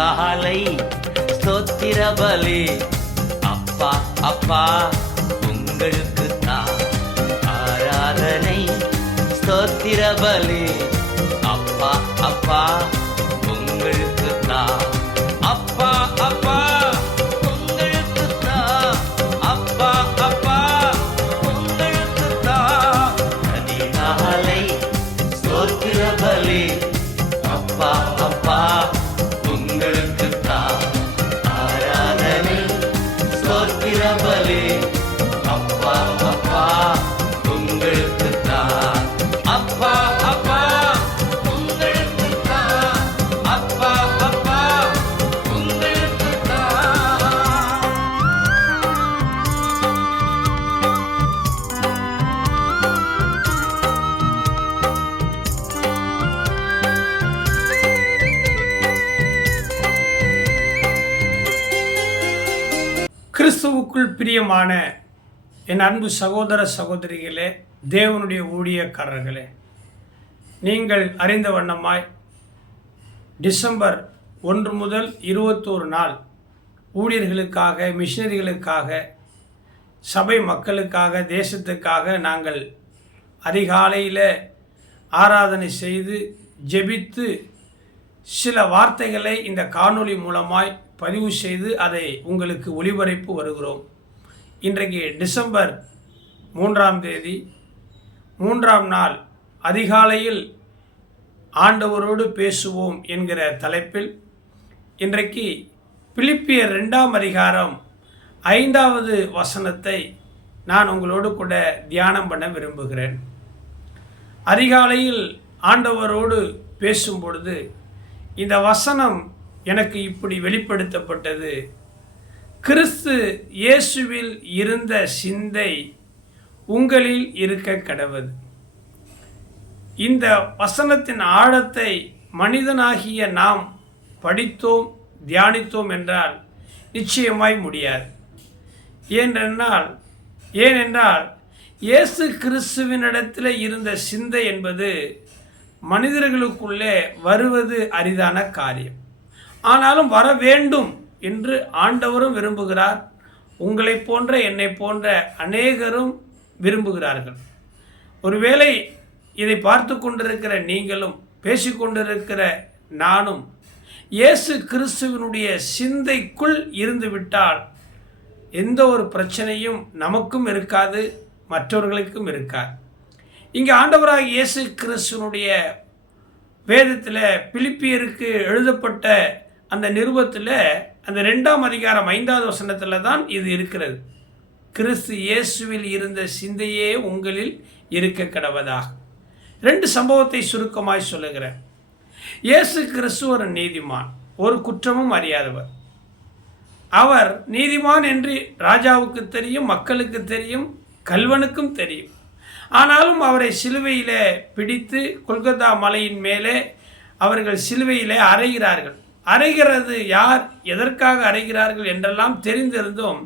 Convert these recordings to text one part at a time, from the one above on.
அதிகாலை ஸ்தோத்திர பலி. அப்பா அப்பா உங்களுக்கு தான் ஆராதனை ஸ்தோத்திர பலி. அப்பா அப்பா உங்களுக்கு தான். அப்பா அப்பா உங்களுக்கு தான். அப்பா அப்பா உங்களுக்கு தான். அதிகாலை ஸ்தோத்திர பலி. அப்பா அப்பா உங்களுக்கு தான் ஆராதனை ஸ்தோத்திர பலி. அப்பா அப்பா உங்களுக்கு தான். அப்பா அப்பா உங்களுக்கு தான். அப்பா அப்பா உங்களுக்கு தான். கிறிஸ்துவுக்குள் பிரியமான என் அன்பு சகோதர சகோதரிகளே, தேவனுடைய ஊழியக்காரர்களே, நீங்கள் அறிந்த வண்ணமாய் டிசம்பர் 1 முதல் 21 நாள் ஊழியர்களுக்காக, மிஷனரிகளுக்காக, சபை மக்களுக்காக, தேசத்துக்காக நாங்கள் அதிகாலையில் ஆராதனை செய்து ஜெபித்து சில வார்த்தைகளை இந்த காணொளி மூலமாய் பதிவு செய்து அதை உங்களுக்கு ஒளிபரப்பு வருகிறோம். இன்றைக்கு டிசம்பர் 3ஆம் தேதி 3ஆம் நாள் அதிகாலையில் ஆண்டவரோடு பேசுவோம் என்கிற தலைப்பில் இன்றைக்கு பிலிப்பியர் 2ஆம் அதிகாரம் 5வது வசனத்தை நான் உங்களோடு கூட தியானம் பண்ண விரும்புகிறேன். அதிகாலையில் ஆண்டவரோடு பேசும் பொழுது இந்த வசனம் எனக்கு இப்படி வெளிப்படுத்தப்பட்டது. கிறிஸ்து இயேசுவில் இருந்த சிந்தை உங்களில் இருக்க கடவது. இந்த வசனத்தின் ஆழத்தை மனிதனாகிய நாம் படித்தோம், தியானித்தோம் என்றால் நிச்சயமாய் முடியாது. ஏனென்றால் இயேசு கிறிஸ்துவினிடத்தில் இருந்த சிந்தை என்பது மனிதர்களுக்குள்ளே வருவது அரிதான காரியம். ஆனாலும் வர வேண்டும் என்று ஆண்டவரும் விரும்புகிறார். உங்களை போன்ற என்னை போன்ற அநேகரும் விரும்புகிறார்கள். ஒருவேளை இதை பார்த்து கொண்டிருக்கிற நீங்களும் பேசிக்கொண்டிருக்கிற நானும் இயேசு கிறிஸ்துவினுடைய சிந்தைக்குள் இருந்துவிட்டால் எந்த ஒரு பிரச்சனையும் நமக்கும் இருக்காது, மற்றவர்களுக்கும் இருக்காது. இங்கே ஆண்டவராக இயேசு கிறிஸ்துவனுடைய வேதத்தில் பிலிப்பியருக்கு எழுதப்பட்ட அந்த நிருபத்தில் அந்த 2ஆம் அதிகாரம் 5வது வசனத்தில் தான் இது இருக்கிறது. கிறிஸ்து இயேசுவில் இருந்த சிந்தையே உங்களில் இருக்க கடவதாக. 2 சம்பவத்தை சுருக்கமாய் சொல்லுகிறேன். இயேசு கிறிஸ்து ஒரு நீதிமான், ஒரு குற்றமும் அறியாதவர். அவர் நீதிமான் என்று ராஜாவுக்கு தெரியும், மக்களுக்கு தெரியும், கல்வனுக்கும் தெரியும். ஆனாலும் அவரை சிலுவையிலே பிடித்து கொல்கத்தா மலையின் மேலே அவர்கள் சிலுவையிலே அறைகிறார்கள். அறைகிறது யார், எதற்காக அறைகிறார்கள் என்றெல்லாம் தெரிந்திருந்தும்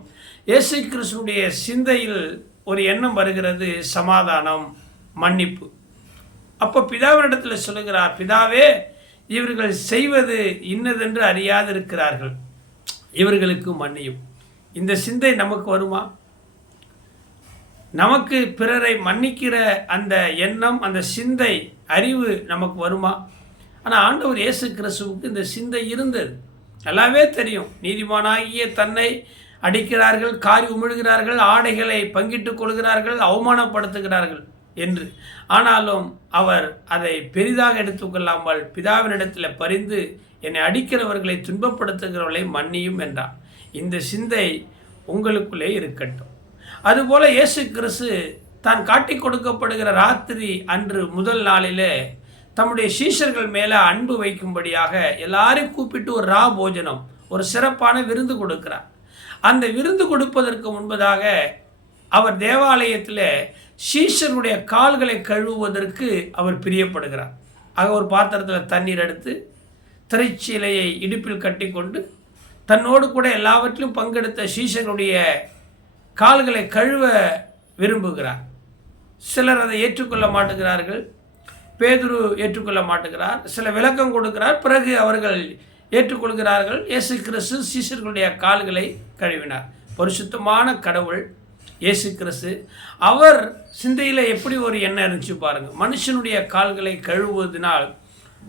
இயேசு கிறிஸ்துடைய சிந்தையில் ஒரு எண்ணம் வருகிறது, சமாதானம், மன்னிப்பு. அப்போ பிதாவினிடத்தில் சொல்லுகிறார், பிதாவே இவர்கள் செய்வது இன்னதென்று அறியாதிருக்கிறார்கள், இவர்களுக்கு மன்னியும். இந்த சிந்தை நமக்கு வருமா? நமக்கு பிறரை மன்னிக்கிற அந்த எண்ணம், அந்த சிந்தை, அறிவு நமக்கு வருமா? ஆனால் ஆண்டவர் இயேசு கிறிஸ்துவுக்கு இந்த சிந்தை இருந்தது. நல்லாவே தெரியும். நீதிமானாகிய தன்னை அடிக்கிறார்கள், காரி உமிழ்கிறார்கள், ஆடைகளை பங்கிட்டுக் கொள்கிறார்கள், அவமானப்படுத்துகிறார்கள் என்று. ஆனாலும் அவர் அதை பெரிதாக எடுத்துக்கொள்ளாமல் பிதாவினிடத்தில் பரிந்து என்னை அடிக்கிறவர்களை, துன்பப்படுத்துகிறவர்களை மன்னியும் என்றார். இந்த சிந்தை உங்களுக்குள்ளே இருக்கட்டும். அதுபோல் இயேசு கிறிஸ்து தான் காட்டி கொடுக்கப்படுகிற ராத்திரி அன்று முதல் நாளிலே தம்முடைய சீஷர்கள் மேலே அன்பு வைக்கும்படியாக எல்லாரையும் கூப்பிட்டு ஒரு போஜனம், ஒரு சிறப்பான விருந்து கொடுக்கிறார். அந்த விருந்து கொடுப்பதற்கு முன்பதாக அவர் தேவாலயத்தில் சீஷருடைய கால்களை கழுவுவதற்கு அவர் பிரியப்படுகிறார். ஆக ஒரு பாத்திரத்தில் தண்ணீர் எடுத்து திரைச்சீலையை இடுப்பில் கட்டி கொண்டு தன்னோடு கூட எல்லாவற்றிலும் பங்கெடுத்த சீஷர்களுடைய கால்களை கழுவ விரும்புகிறார். சிலர் அதை ஏற்றுக்கொள்ள மாட்டுகிறார்கள். பேதுரு ஏற்றுக்கொள்ள மாட்டுகிறார். சில விளக்கம் கொடுக்கிறார். பிறகு அவர்கள் ஏற்றுக்கொள்கிறார்கள். இயேசு கிறிஸ்து சீஷர்களுடைய கால்களை கழுவினார். பரிசுத்தமான கடவுள் இயேசு கிறிஸ்து, அவர் சிந்தையில் எப்படி ஒரு எண்ணம் இருந்துச்சு பாருங்கள். மனுஷனுடைய கால்களை கழுவுவதனால்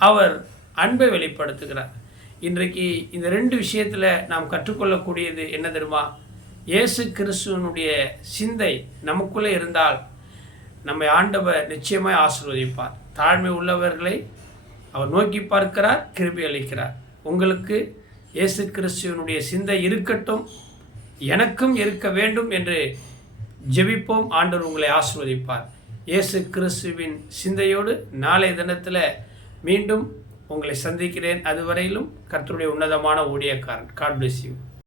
அவர் அன்பை வெளிப்படுத்துகிறார். இன்றைக்கு இந்த 2 விஷயத்தில் நாம் கற்றுக்கொள்ளக்கூடியது என்ன தெரியுமா? இயேசு கிறிஸ்துவனுடைய சிந்தை நமக்குள்ளே இருந்தால் நம்மை ஆண்டவர் நிச்சயமாய் ஆசீர்வதிப்பார். தாழ்மை உள்ளவர்களை அவர் நோக்கி பார்க்கிறார், கிருபை அளிக்கிறார். உங்களுக்கு இயேசு கிறிஸ்துவனுடைய சிந்தை இருக்கட்டும், எனக்கும் இருக்க வேண்டும் என்று ஜெபிப்போம். ஆண்டவர் உங்களை ஆசீர்வதிப்பார். இயேசு கிறிஸ்துவின் சிந்தையோடு நாளைய தினத்தில் மீண்டும் உங்களை சந்திக்கிறேன். அதுவரையிலும் கர்த்தருடைய உன்னதமான ஊழியக்காரன். God bless you.